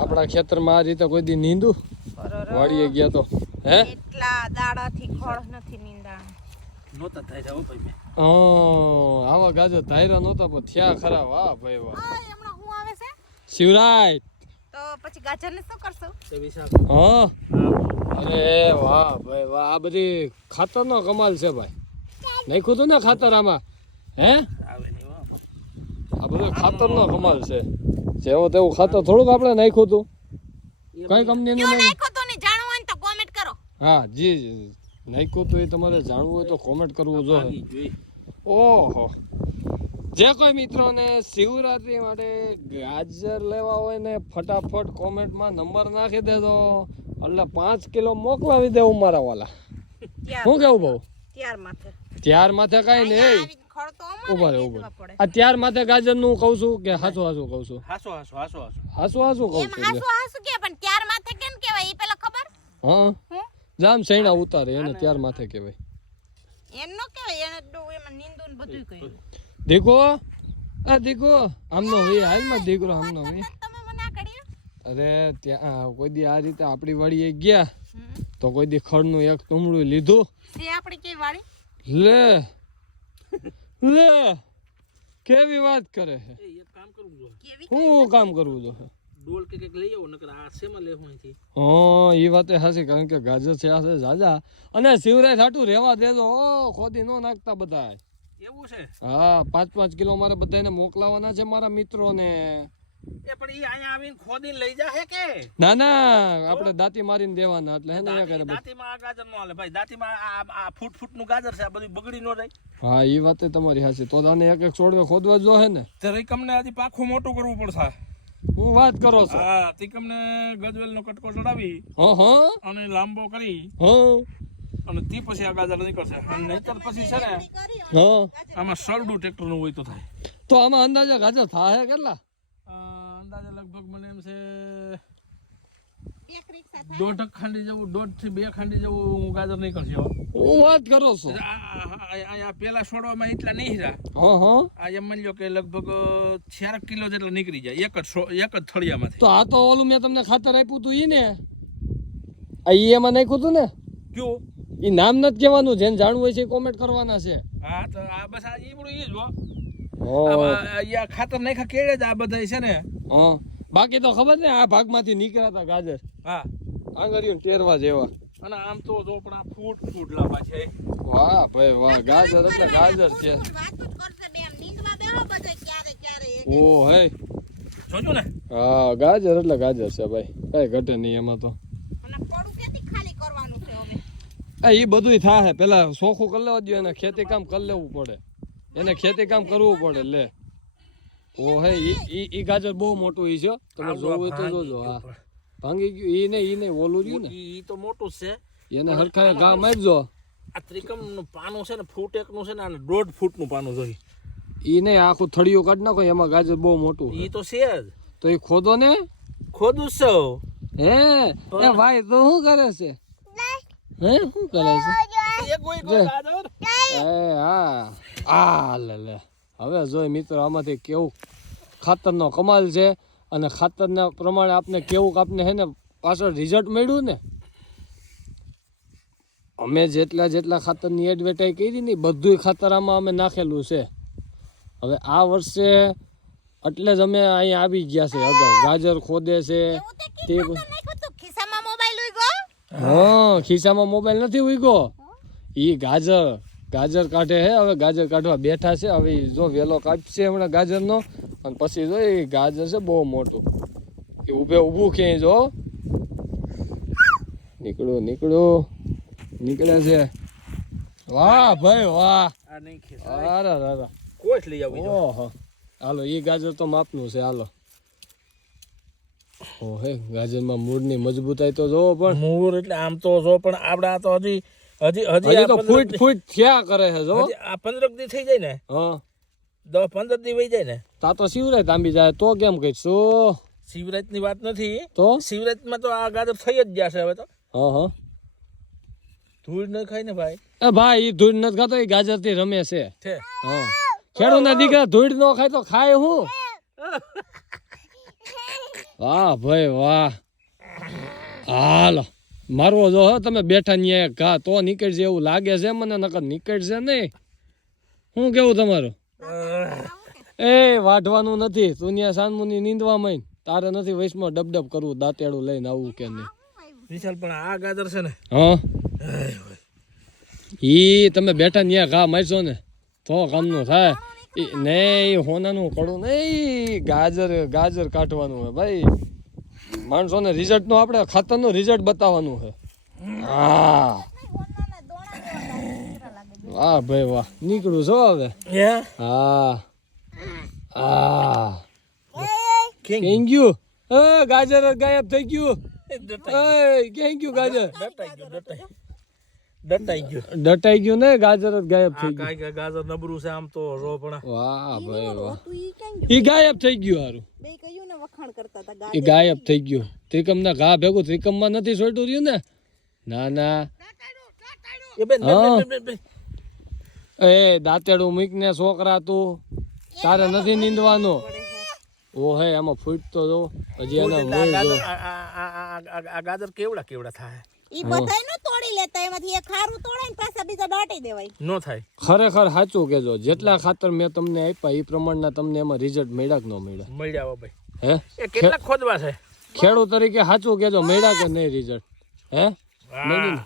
આપણા ખેતરમાં આ રીતે કોઈ દી નીંદુ વાડીએ ગયા તો હે એટલા દાડાથી ખોળ નથી નીંદાણ નોતા થાય જાવ ભાઈ આવા ગાજર ધાયરા નહોતા પણ થયા ખરા વાહ ભાઈ વાહ હમણાં હું આવે છે શિવરાય તો પછી ગાજર ને શું કરશો હા અરે વાહ ભાઈ વાહ આ બધી ખાતરનો કમાલ છે ભાઈ નાખ્યું તું ને ખાતર આમાં હે આ બધું ખાતરનો કમાલ છે જેવું તેવું ખાતર થોડુંક આપણે નાખ્યું તું કઈ કંપનીનું નાખ્યું તો ને જાણવું હોય તો કોમેન્ટ કરો હા જી નાખ્યું તો એ તમારે જાણવું હોય તો કોમેન્ટ કરવું જોઈએ ઓહો જે કોઈ મિત્રોને શિવરાત્રી માટે ગાજર લેવા હોય ને ફટાફટ કોમેન્ટમાં નંબર નાખી દેજો એટલે 5 કિલો મોકલાવી દેવું મારા વાલા શું કેવું બહુ ત્યાર માથે કઈ નહીં ઉભા રે આ ત્યાર માથે ગાજર નું કહું છું કે હાસુ કહું છું હાસુ કહું છું પણ ત્યાર માથે કેમ કહેવાય એ પેલા ખબર હા જામ સૈણા ઉતારે એને ત્યાર માથે કહેવાય એમ નો કહેવાય એને એમાં નીંદું ને બધું કહ્યું દીકો આમનો હોય હાલમાં દીકરો આમનો હોય તમે મને આ કર્યું અરે ત્યાં કોઈ દી આ રીતે આપણી વાડીએ ગયા તો કોઈ દી ખડનું એક ટુમડું લીધું તે આપણી કેવી વાડી લે કેવી વાત કરે છે એક કામ કરવું જો હું કામ કરવું જો ડોલ કે કઈક લઈ આવો નકર આ શેમાં લેવું અહીંથી એ વાતે હાસી કારણ કે ગાજર છે આ છે જાજા અને શિવરાય થાટું રહેવા દેજો ખોદી નો નાખતા બધા એવું છે હા 5-5 કિલો મારે બધાને મોકલાવાના છે મારા મિત્રોને એ પણ ઈ અહીંયા આવીને ખોદીને લઈ જાહે કે ના આપણે દાંતી મારીને દેવાના એટલે હે ને કરે દાંતીમાં આ ગાજર નો હાલે ભાઈ દાંતીમાં આ ફૂટ નું ગાજર છે આ બધું બગડી નો જાય હા એ વાતે તમારી હાચી તો આને એક છોડવે ખોદવા જો હે ને તો રકમને હજી પાખું મોટું કરવું પડશે હું વાત કરો છો હા તિકમને ગજવેલ નો કટકો ચડાવી હા અને લાંબો કરી અને તે પછી આ ગાજર નીકળશે અને નહીતર પછી છે ને આમાં સરડું ટ્રેક્ટર નું હોય તો થાય તો આમાં અંદાજે ગાજર થાય કેટલા અંદાજે લગભગ મને એમ છે 1.5 ખાંડી જેવું 1.5 થી 2 ખાંડી જેવું ગાજર નીકળશે હું વાત કરો છો આ પેલા છોડવામાં એટલા નહીં રહ્યા આ એમ માની લો કે લગભગ 4 કિલો જેટલા નીકળી જાય એક જ થળિયામાંથી તો આ તો ઓલું મેં તમને ખાતર આપ્યું તું ઈ ને આ ઈ એમાં નાખ્યું તું ને કયો ઈ નામ નથી કહેવાનું જેને જાણવું હોય છે કોમેન્ટ કરવાના છે હા તો આ બસ આ ઈબડું ઈ જ હો આ ખાતર નાખ્યા કેળે જ આ બધા છે ને બાકી તો ખબર ને આ ભાગમાંથી નીકળ્યા હતા ગાજર હા આંગળીઓ ટેરવા જેવા અને આમ તો જો પણ આ ફૂટ લાંબા છે વાહ ભાઈ વાહ ગાજર એટલે ગાજર છે ઓ હે જોજો ને હા ગાજર એટલે ગાજર છે ભાઈ કઈ ઘટે નહીં એમાં તો એ બધું થાય પેલા સોખું કરી લેવા દો એને ખેતી કામ કરી લેવું પડે એને ખેતી કામ કરવું પડે લે ઓ હે ઈ ગાજર બહુ મોટું ઈ છે તમે જોવું હોય તો જોજો હા ભાંગી ગયું ઈ નહીં ઓલું રહ્યું ને ઈ તો મોટું છે એને હરખાએ ઘા મારજો આ ત્રિકમ નું પાનું છે ને ફૂટ એક નું છે ને અને 1.5 ફૂટ નું પાનું જોઈ ઈ નહીં આખું થળિયું કાઢ નાખો એમાં ગાજર બહુ મોટું ઈ તો છે જ તો એ ખોદો ને ખોદું છો હે એ ભાઈ તો શું કરે છે હે શું કરે છે એક કોઈ ગાજર હા આ લે હવે જોઈ મિત્રો આમાંથી કેવું ખાતરનો કમાલ છે અને ખાતરના પ્રમાણે આપને કેવું આપને હે ને પાછળ રિઝલ્ટ મળ્યું ને અમે જેટલા ખાતરની એડવર્ટાઈઝ કરી ને બધું ખાતર આમાં અમે નાખેલું છે હવે આ વર્ષે એટલે જ અમે અહીંયા આવી ગયા છે અગાઉ ગાજર ખોદે છે તે ખિસ્સામાં મોબાઈલ નથી ઉગ્યો ઈ ગાજર કાઢે હે હવે ગાજર કાઢવા બેઠા છે હવે જો વેલો કાઢશે હમણાં ગાજરનો અને પછી જો એ ગાજર છે બહુ મોટું એ ઊભું ક્યાંય જો નીકળે છે વાહ ભાઈ વાહ અરે કોચ લઈ આવું ઓહો હાલો એ ગાજર તો માપનું છે હાલો ઓ હે ગાજરમાં મૂળની મજબૂતાઈ તો જોવો પણ મૂળ એટલે આમ તો જો પણ આપડા તો હજી તો ફૂટ થયા કરે છે જો આ 15 દી થઈ જાય ને હા 10-15 દી વઈ જાય ને તા તો શિવરાય તાંબી જાય તો કેમ કહીશું શિવરાત ની વાત નથી તો શિવરાત માં તો આ ગાજર થઈ જ જશે હવે તો હા ધૂળ ન ખાય ને ભાઈ એ ભાઈ ઈ ધૂળ નથી ખાતો એ ગાજર થી રમે છે હા ખેડૂતના દીકરા ધૂળ ન ખાય તો ખાય હું વાહ ભાઈ વાહ. હાલો મારવો જો હો તમે બેઠા ન્યા ઘા તો નીકળશે એવું લાગે છે મને, નકર નીકળશે નહીં. શું કેવું તમારું? એ વાઢવાનું નથી, તું ન્યા સાનમુની નીંદવા માંડ. તારે નથી વૈશમાં ડબડબ કરવું, દાંતેડું લઈને આવું કે નહીં. વિશાલ પણ આ ગાજર છે ને, હા ઈ તમે બેઠા ન્યા ઘા મારશો ને તો કામનું થાય. નહીં હોનાનું કડું નહીં, ગાજર કાઢવાનું હે ભાઈ. માણસોને રિઝલ્ટ નું આપણે ખાતરનું રિઝલ્ટ બતાવવાનું છે. હા વાહ ભાઈ વાહ, નીકળું છો હવે. હા હા ક્યાં ગયું? ગાજર ગાયબ થઈ ગયું. ક્યાં ગયું ગાજર? ડટાઈ ગયું ને, ગાજર જ ગાયબ થઈ ગયું. ગાજર નબળું છે આમ તો રો પણ. વાહ ભાઈ વાહ, તું ઈ ક્યાં ગયો? ઈ ગાયબ થઈ ગયું. હારું બે કયું ને વખાણ કરતા હતા એ ગાયબ થઈ ગયું. ત્રિકમ ના ઘા ભેગું ત્રિકમમાં નથી છોટ્યું રહ્યું ને. ના ના એ દાંતેડું મૂકને છોકરા, તું તારે નથી નીંદવાનું. ઓ હે આમાં ફૂટતો જો હજી એના મૂળ જો. આ ગાજર કેવડા થાય? ઈ બધાય નો તોડી લેતા, એમાંથી એક ખારું તોડે ને પાછા બીજા દાટી દેવાય. નો થાય. ખરેખર સાચું કેજો, જેટલા ખાતર મેં તમને આપ્યા એ પ્રમાણના તમને એમાં રિઝલ્ટ મળ્યા કે ન મળ્યા? મળ્યા હો ભાઈ. હે એ કેટલા ખોદવા છે? ખેડૂત તરીકે સાચું કેજો, મળ્યા કે નહીં રિઝલ્ટ? હે હા.